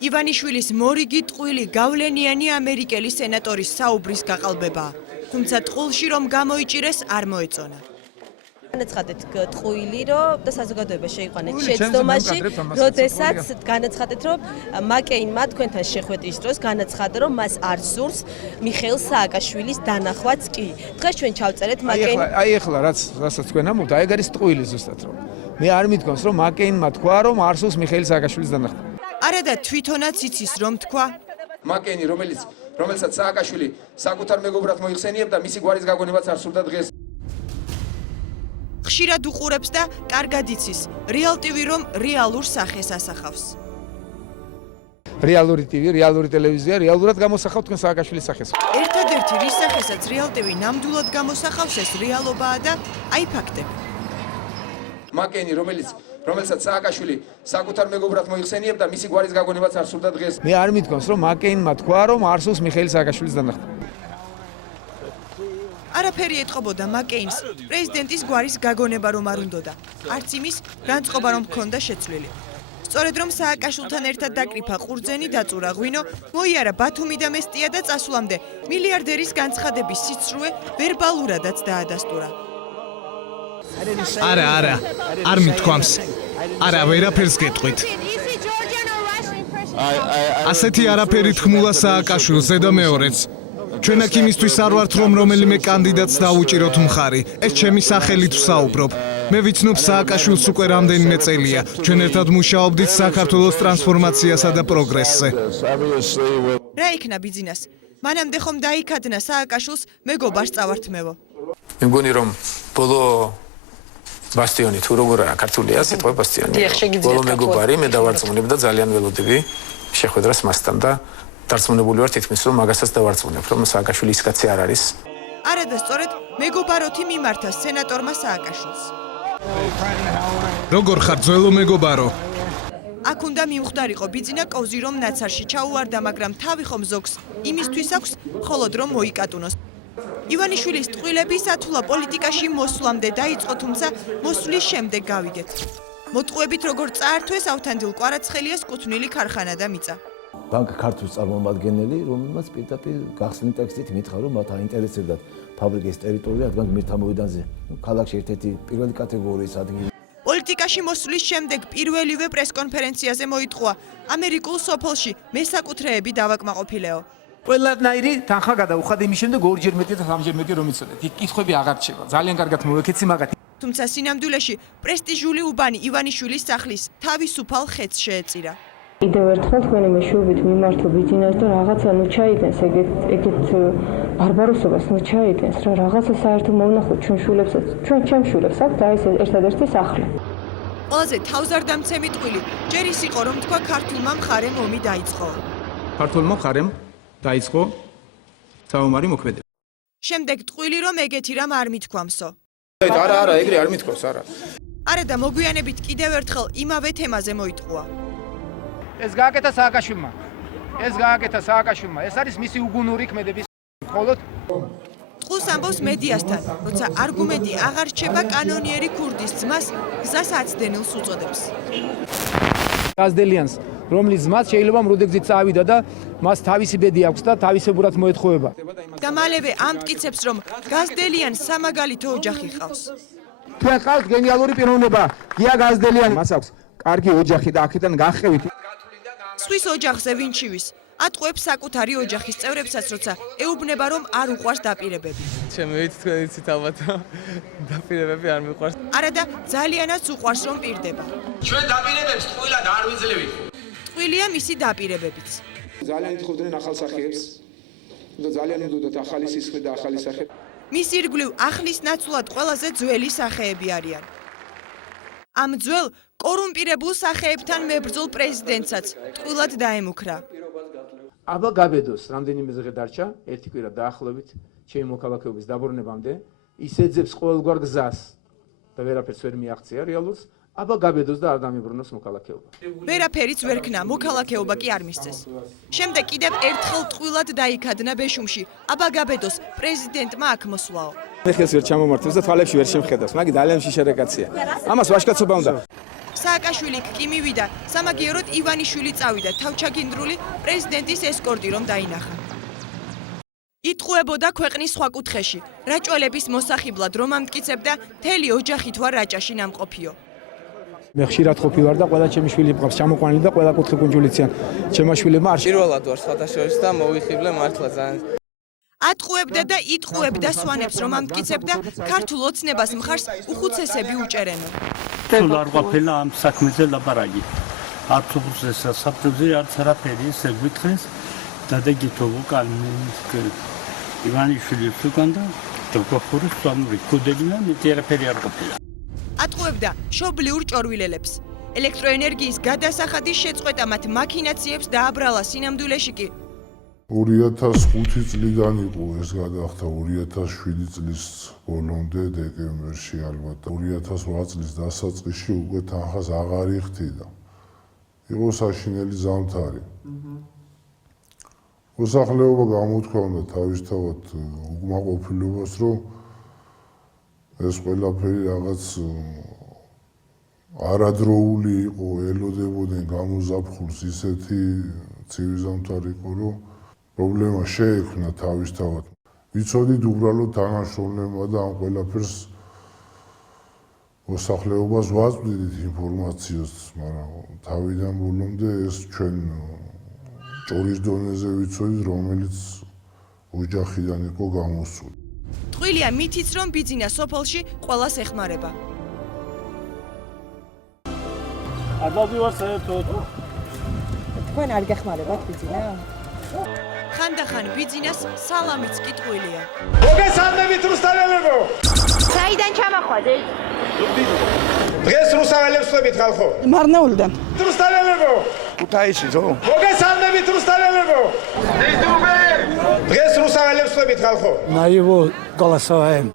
ივანიშვილის მორიგი ტყუილი გავლენიანი ამერიკელი სენატორის საუბრის გაყალბებაა, თუმცა ტყულში რომ გამოიჭირეს არ მოეწონა. განაცხადეთ ტყუილი რომ და საზოგადოება შეიყვანეთ შეცდომაში, როდესაც განაცხადეთ რომ მაკეინმა თქვენთან შეხვედრის დროს განაცხადა რომ მას არ სურს მიხეილ სააკაშვილის დანახვაც კი. დღეს ჩვენ ჩავწერეთ მაკეინ. აი ახლა რასაც თქვენ ამბობთ, აი ეგ არის ტყუილი ზუსტად რომ. მე არ მithქვამს რომ მაკეინმა თქვა რომ არ სურს მიხეილ სააკაშვილის დანახვა. არა და თვითონაც იცის რომ თქვა. მაკეინი რომელსაც სააკაშვილი საკუთარ მეგობრად მოიხსენიებდა, მისი გვარის გაგონებაც არ სურდა დღეს. ხშირად უყურებს და კარგად იცის რეალ ტივი რომ რეალურ სახეს ასახავს. რეალური ტივი, რეალური ტელევიზია, რეალურად გამოსახავთ თქვენ სააკაშვილის სახეს. ერთადერთი რის სახესაც რეალ ტივი ნამდვილად გამოსახავს ეს რეალობაა და აი ფაქტები. მაკეინი რომელსაც სააკაშვილი საკუთარ მეგობრად მოიხსენიებდა, მისი გვარის გაგონებაც არ სურდა დღეს. მე არ მithქვამს რომ მაკეინმა თქვა რომ არ სურს მიხეილ სააკაშვილის დანახვა. არაფერი ეტყობოდა მაკეინს პრეზიდენტის გვარის გაგონება რომ არ უნდოდა, არც იმის განწყობა რომ ჰქონდა შეცვლილი. სწორედ რომ სააკაშვილთან ერთად დაკრიფა ყურძენი დაწურა ღვინო, მოიარა ბათუმი და მესტია და წასვლამდე მილიარდერის განცხადების სიცრუე ვერბალურადაც დაადასტურა. არა, არ მithქვამს. არა, ვერაფერს გეტყვით. ასეთი არაფერი თქმულა სააკაშვილზე და მეორეც. ჩვენ აქ იმისთვის არ ვართ რომ რომელიმე კანდიდატს დაუჭიროთ მხარი. ეს ჩემი სახელით ვსაუბრობ. მე ვიცნობ სააკაშვილს უკვე რამდენიმე წელია. ჩვენ ერთად მუშაობდით საქართველოს ტრანსფორმაციასა და პროგრესზე. რა იქნა ბიძინას? მანამდე ხომ დაიქადნა სააკაშვილს მეგობარს წავართმევო. მე მგონი რომ ბოლო ბასტიონი თუ როგორაა ქართულია სიტყვა ბასტიონი. ბოლო მეგობარი მე დავარწმუნებ და ძალიან ველოდები შეხვედრას მასთან და დარწმუნებული ვარ თითქმის რომ მაგასაც დავარწმუნებ რომ სააკაშვილი ის კაცი არ არის. არა და სწორედ მეგობაროთი მიმართა სენატორმა სააკაშვილს. როგორ ხარ ძველო მეგობარო? აქ უნდა მიმხვდარიყო ბიძინა კოზი რომ ნაცარში ჩაუვარდა, მაგრამ თავი ხომ ზოგს იმისთვის აქვს მხოლოდ რომ მოიკატუნოს. ივანიშვილის ტყუილები სათულა პოლიტიკაში მოსვლამდე დაიწყო, თუმცა მოსვლის შემდეგ გავიგეთ. მოტყუებით როგორ წაართვეს ავთანდილ კვარაცხელიას კუთვნილი ქარხანა და მიწა. ბანკ ქართლის წარმომადგენელი, რომელმაც პირდაპირ გახსნილი ტექსტით მითხრა, რომ მათ აინტერესებდათ ფაბრიკის ტერიტორია, რადგან ღმერთთა მოედანზე ქალაქში ერთ-ერთი პირველი კატეგორიის ადგილი. პოლიტიკაში მოსვლის შემდეგ პირველივე პრესკონფერენციაზე მოიტყუა ამერიკულ სოფელში მესაკუთრეები დავაკმაყოფილეო. ყველანაირი თანხა გადაუხადა იმის შემდეგ ორჯერ მეტი და სამჯერ მეტი რომ იცოდეთ. კითხვები აღარ რჩება. ძალიან კარგად მოვეკეცი მაგათ. თუმცა სინამდვილეში პრესტიჟული უბანი ივანიშვილის სახლის თავისუფალ ხედს შეეწირა. კიდევ ერთხელ თქვენი მეშვეობით მიმართო ბიძინას და რაღაცა ნუ ჩაიდენს ეგეთ ბარბაროსობას ნუ ჩაიდენს რა რაღაცა საერთო მოვნახოთ ჩვენ შულებსაც ჩვენ ჩემ შულებს აქვს და ეს ერთადერთი სახლი. ყველაზე თავზარდამცემი ტყუილი ჯერ ის იყო რომ თქვა ქართულმა მხარემ ომი დაიწყო. ქართულმა მხარემ დაიწყო საომარი მოქმედება. შემდეგ ტყუილი რომ ეგეთი რამ არ მithქვამსო. არა, ეგრე არ მithქვავს, არა. არა და მოგვიანებით კიდევ ერთხელ იმავე თემაზე მოიტყუა. ეს გააკეთა სააკაშვილმა. ეს არის მისი უგუნური ქმედების მხოლოდ ტყუილს ამბობს მედიასთან, როცა არგუმენტი აღარ რჩება კანონიერი ქურდის ძმას გზას აცდენილს უწოდებს. გაზდელიანს, რომლის ძმაც შეიძლება მრუდეგზით წავიდა და მას თავისი ბედი აქვს და თავისებურად მოეთხოვება. და მალევე ამტკიცებს რომ გაზდელიანს სამაგალითო ოჯახი ყავს. თქვენ ხალხ გენიალური პიროვნება, გია გაზდელიანი მას აქვს კარგი ოჯახი და აქედან გახევით. სხვის ოჯახზე ვინ ჩივის? ატყუებს საკუთარი ოჯახის წევრებსაც, როცა ეუბნება რომ არ უყვარს დაპირებები. ჩემი ვიცით ალბათ დაპირებები არ მიყვარს. არა და ძალიანაც უყვარს რომ პირდება. ჩვენ დაპირებებს ტყუილად არ ვიძლევით. ტყუილია მისი დაპირებებიც. ძალიან ითხოვდნენ ახალ სახეებს და ძალიან უნდათ ახალი სისხლი და ახალი სახე. მის ირგვლივ ახლის ნაცვლად ყველაზე ძველი სახეები არიან. ამ ძველ კორუმპირებულ სახეებთან მებრძოლ პრეზიდენტსაც ტყუილად დაემუქრა. აბა გაბედოს რამდენიმე დღე დარჩა, ერთი კვირა დაახლოებით ჩემი მოქალაქეობის დაბრუნებამდე, ის ეძებს ყოველგვარ გზას და ვერაფერს ვერ მიაღწია რეალურს, აბა გაბედოს და არ დამიბრუნოს მოქალაქეობა. ვერაფერიც ვერ ქნა, მოქალაქეობა კი არ მისცეს. შემდეგ კიდევ ერთხელ ტყუილად დაიქადნა ბეშუმში, აბა გაბედოს პრეზიდენტმა აქ მოსვლაო. ეხელს ვერ ჩამომართებს და თვალებში ვერ შემხედავს, მაგი ძალიან შიშერე კაცია. ამას ვაჟკაცობა უნდა. სააკაშვილი კი მივიდა, სამაგიეროდ ივანიშვილი წავიდა თავჩაგინდრული პრეზიდენტის ესკორტი რომ დაინახა. იტყუებოდა ქვეყნის სხვა კუთხეში, რაჭველების მოსახიბლად რომ ამტკიცებდა, მთელი ოჯახით ვარ რაჭაში ნამყოფიო. მე ხშირად ყოფილი ვარ და ყველა ჩემი შვილი მყავს ჩამოყვანილი და ყველა კუთხე კუნჯულიციან. ჩემმა შვილებმა არ პირველად ვარ სხვათა შორის და მოვიხიბლე მართლა ძალიან. ატყუებდა და იტყუებდა სვანებს რომ ამტკიცებდა, ქართულ ოცნებას მხარს უხუცესები უჭერენ. სულ არ ყოფილა ამ საქმეზე ლაპარაკი. არც უხუცეს საფრთხეზე არც არაფერი ესე გვითხრეს დადეგითო ვოკალმის ივანიშვილის უკან და დოკოფურის სამური კოდელინა მეტი არაფერი არ ყოფილა. ატყუებდა შობლიურ ჭორვილელებს. ელექტროენერგიის გადასახადის შეწყვეტა მათ მაქინაციებს დააბრალა სინამდვილეში კი 2005 წლიდან იყო ეს გადახდა 2007 წლის ბოლომდე დეკემბერში ალბათ 2008 წლის დასაწყისში უკვე თანხას აღარ იხდიდა. იყო საშინელი ზამთარი. მოსახლეობა გამოთქვამდა თავისთავად უკმაყოფილებას, რომ ეს ყველაფერი რაღაც არადროული იყო, ელოდებოდნენ გამოზაფხულს ისეთი ცივი ზამთარი იყო, რომ პრობლემა შეექმნა თავისთავად. ვიცოდით უბრალოდ თანაშრომლებმა და ამ ყველაფერს მოსახლეობას ვაწვდით ინფორმაციას, მაგრამ თავიდან ბოლომდე ეს ჩვენ ჭორის დონეზე ვიცოდით, რომელიც ოჯახიდან იყო გამოსული. ტყუილია მითიც რომ ბიძინა სოფელში ყველას ეხმარება. ადალდივარ საერთოდ თქვენ არ გეხმარებათ ბიძინა? ხანდახან ბიძინას სალამიც კი ტყუილია. მოგესალმებით რუსთაველებო. საიდან ჩამახვადეთ? დღეს რუსთაველებს ხვდებით ხალხო. მარნეულიდან. რუსთაველებო. ქუთაისისო? მოგესალმებით რუსთაველებო. დღეს რუსთაველებს ხვდებით ხალხო. ნაივო გოლასოვაემ